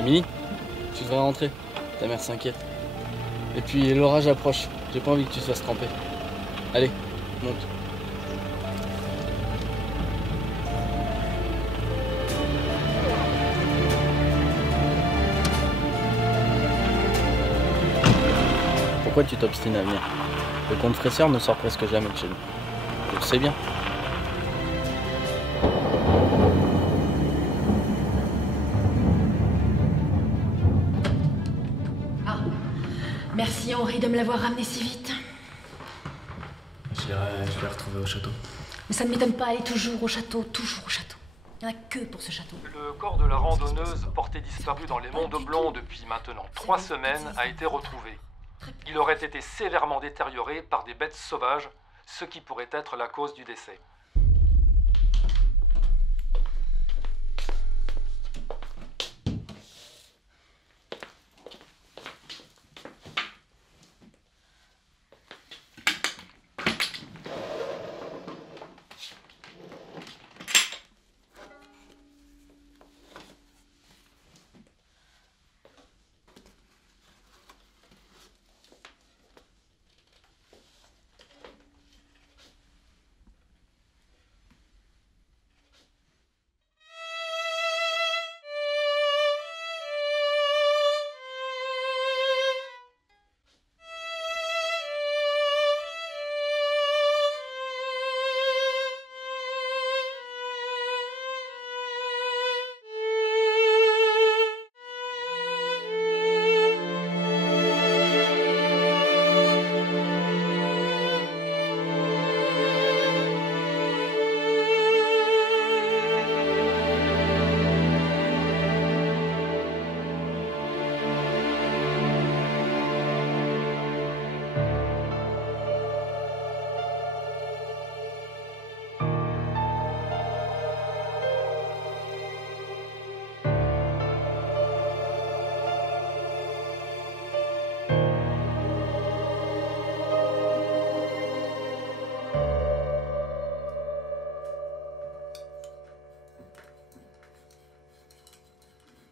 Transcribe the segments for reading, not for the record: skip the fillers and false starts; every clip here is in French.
Émilie, tu devrais rentrer. Ta mère s'inquiète. Et puis l'orage approche. J'ai pas envie que tu te fasses tremper. Allez, monte. Pourquoi tu t'obstines à venir? Le comte fraisseur ne sort presque jamais de chez nous. Tu le sais bien. Merci Henri de me l'avoir ramené si vite. Je l'ai retrouvé au château. Mais ça ne m'étonne pas, elle est toujours au château, toujours au château. Il n'y en a que pour ce château. Le corps de la randonneuse, porté disparu dans les monts de Blond depuis maintenant 3 semaines, a été retrouvé. Il aurait été sévèrement détérioré par des bêtes sauvages, ce qui pourrait être la cause du décès.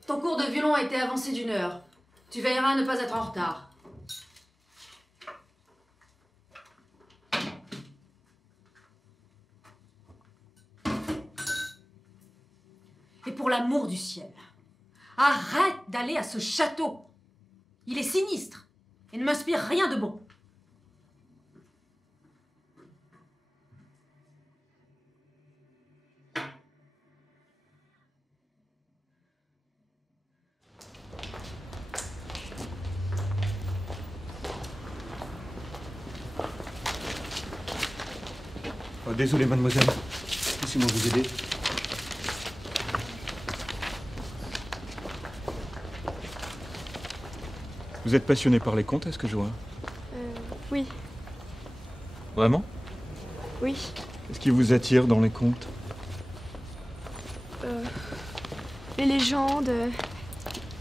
Ton cours de violon a été avancé d'1 heure. Tu veilleras à ne pas être en retard. Et pour l'amour du ciel, arrête d'aller à ce château. Il est sinistre et ne m'inspire rien de bon. Oh, désolé, mademoiselle. Laissez-moi vous aider. Vous êtes passionné par les contes, est-ce que je vois? Oui. Vraiment? Oui. Qu'est-ce qui vous attire dans les contes? Les légendes,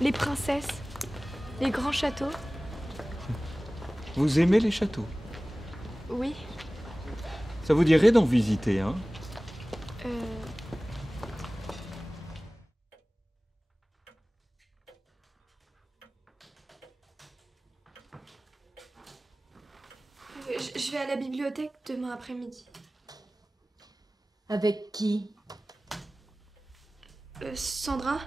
les princesses, les grands châteaux. Vous aimez les châteaux? Oui. Ça vous dirait d'en visiter, hein? Je vais à la bibliothèque demain après-midi. Avec qui? Sandra?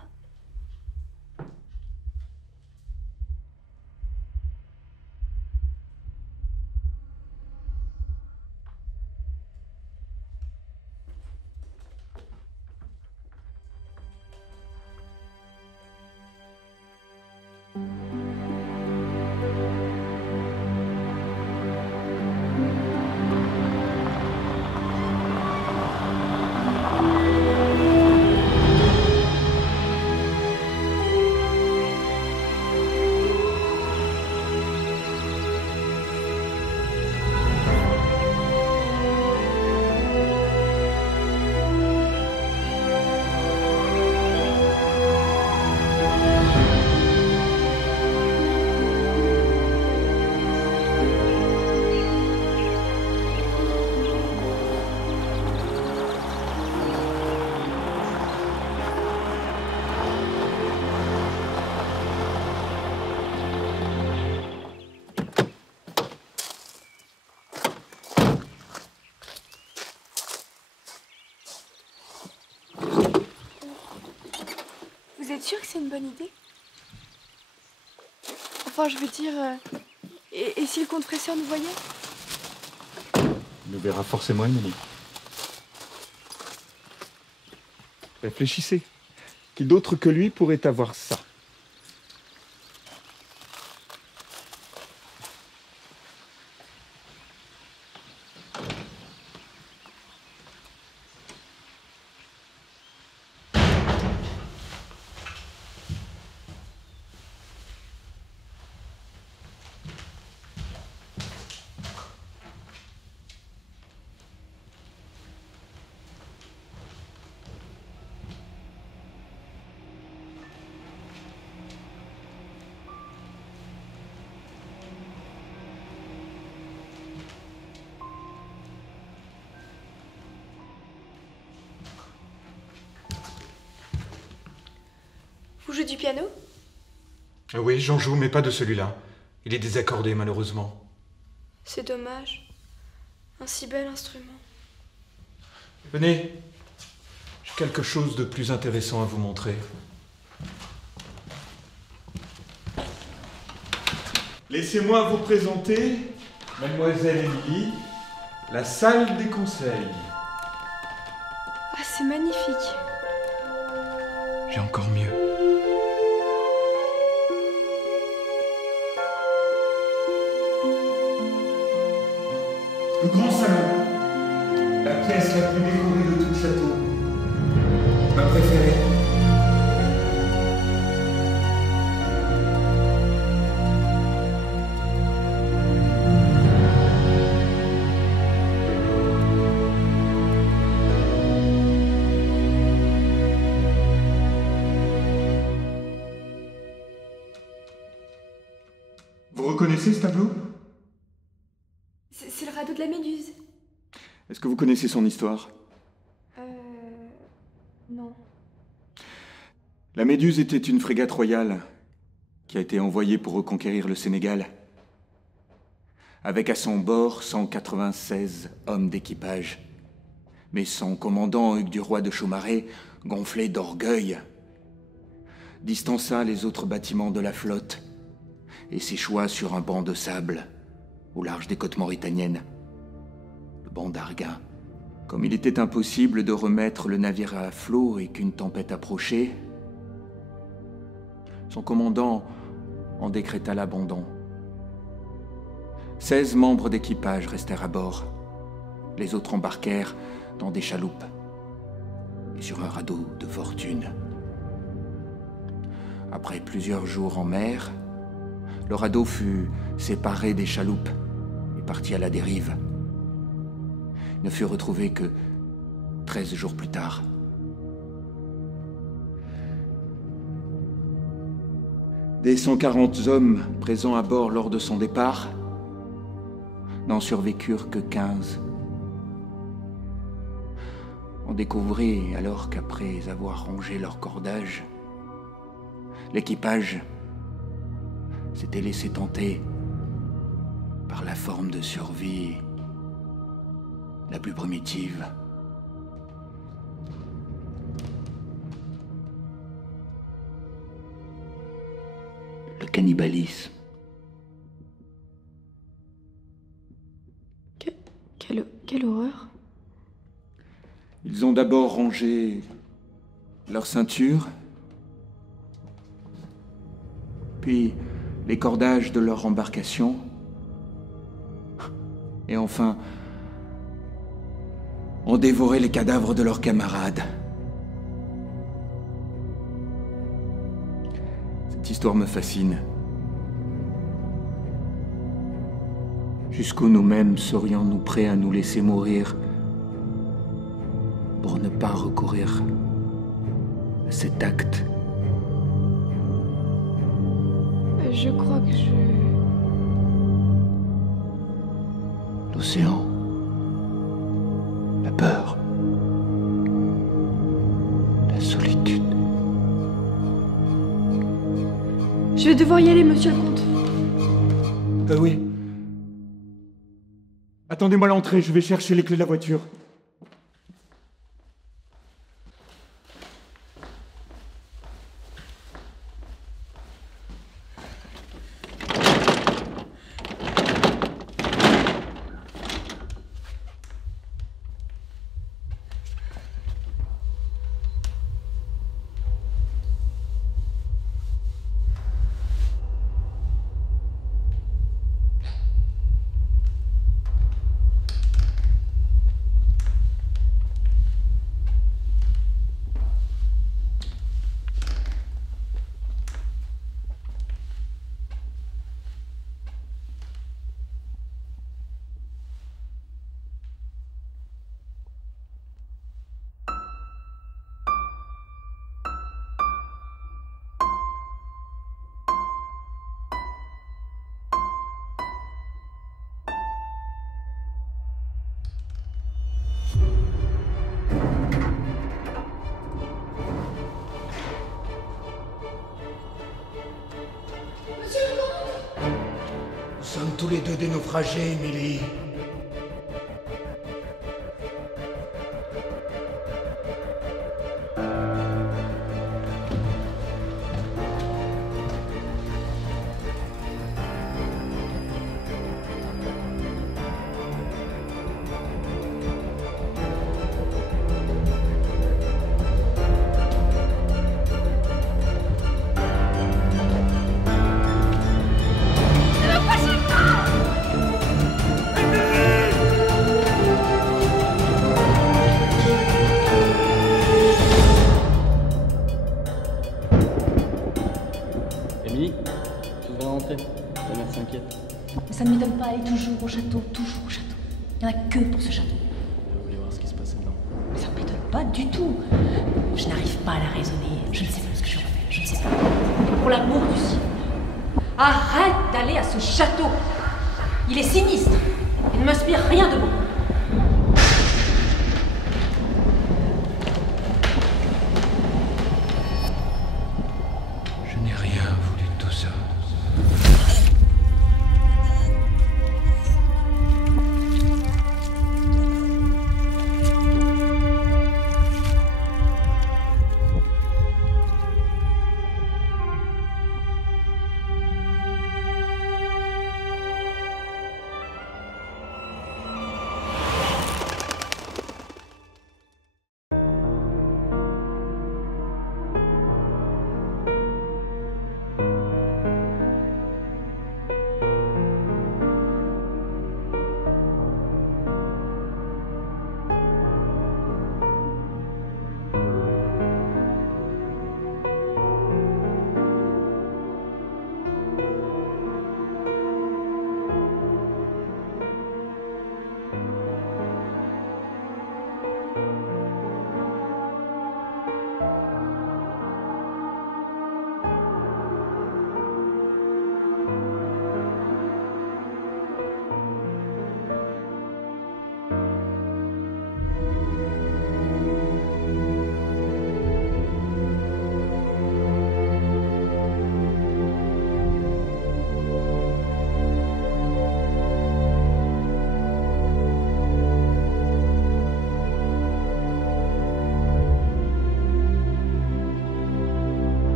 êtes sûr que c'est une bonne idée? Enfin, je veux dire... Et si le comte-fraisseur nous voyait? Il nous verra forcément, Émilie. Réfléchissez. Qui d'autre que lui pourrait avoir ça? Vous jouez du piano? Oui, j'en joue, mais pas de celui-là. Il est désaccordé, malheureusement. C'est dommage. Un si bel instrument. Venez. J'ai quelque chose de plus intéressant à vous montrer. Laissez-moi vous présenter, Mademoiselle Émilie, la salle des conseils. Ah, c'est magnifique. J'ai encore mieux. Le grand salon, la pièce la plus décorée de tout le château, ma préférée. Vous reconnaissez ce tableau ? C'est le radeau de la Méduse. Est-ce que vous connaissez son histoire ? Non. La Méduse était une frégate royale qui a été envoyée pour reconquérir le Sénégal. Avec à son bord 196 hommes d'équipage. Mais son commandant, Hugues du Roi de Chaumaré, gonflé d'orgueil, distança les autres bâtiments de la flotte et s'échoua sur un banc de sable au large des côtes mauritaniennes, le banc d'Arguin. Comme il était impossible de remettre le navire à flot et qu'une tempête approchait, son commandant en décréta l'abandon. 16 membres d'équipage restèrent à bord. Les autres embarquèrent dans des chaloupes et sur un radeau de fortune. Après plusieurs jours en mer, le radeau fut séparé des chaloupes et partit à la dérive. Il ne fut retrouvé que 13 jours plus tard. Des 140 hommes présents à bord lors de son départ n'en survécurent que 15. On découvrit alors qu'après avoir rongé leur cordage, l'équipage s'était laissé tenter par la forme de survie la plus primitive. Le cannibalisme. Quelle horreur. Ils ont d'abord rongé leur ceinture, puis les cordages de leur embarcation, et enfin, ont dévoré les cadavres de leurs camarades. Cette histoire me fascine. Jusqu'où nous-mêmes serions-nous prêts à nous laisser mourir pour ne pas recourir à cet acte? Je crois que L'océan, la peur, la solitude. Je vais devoir y aller, monsieur le comte. Oui. Attendez-moi à l'entrée, je vais chercher les clés de la voiture. tous les deux des naufragés, Émilie. Émilie, tu devrais rentrer. Ta mère s'inquiète. Mais ça ne m'étonne pas, elle est toujours au château, toujours au château. Il n'y en a que pour ce château. Je voulais voir ce qui se passait dedans. Mais ça ne m'étonne pas du tout. Je n'arrive pas à la raisonner. Je ne sais pas ce que je vais faire. Je ne sais pas. Pour l'amour du ciel, arrête d'aller à ce château. Il est sinistre et ne m'inspire rien de bon.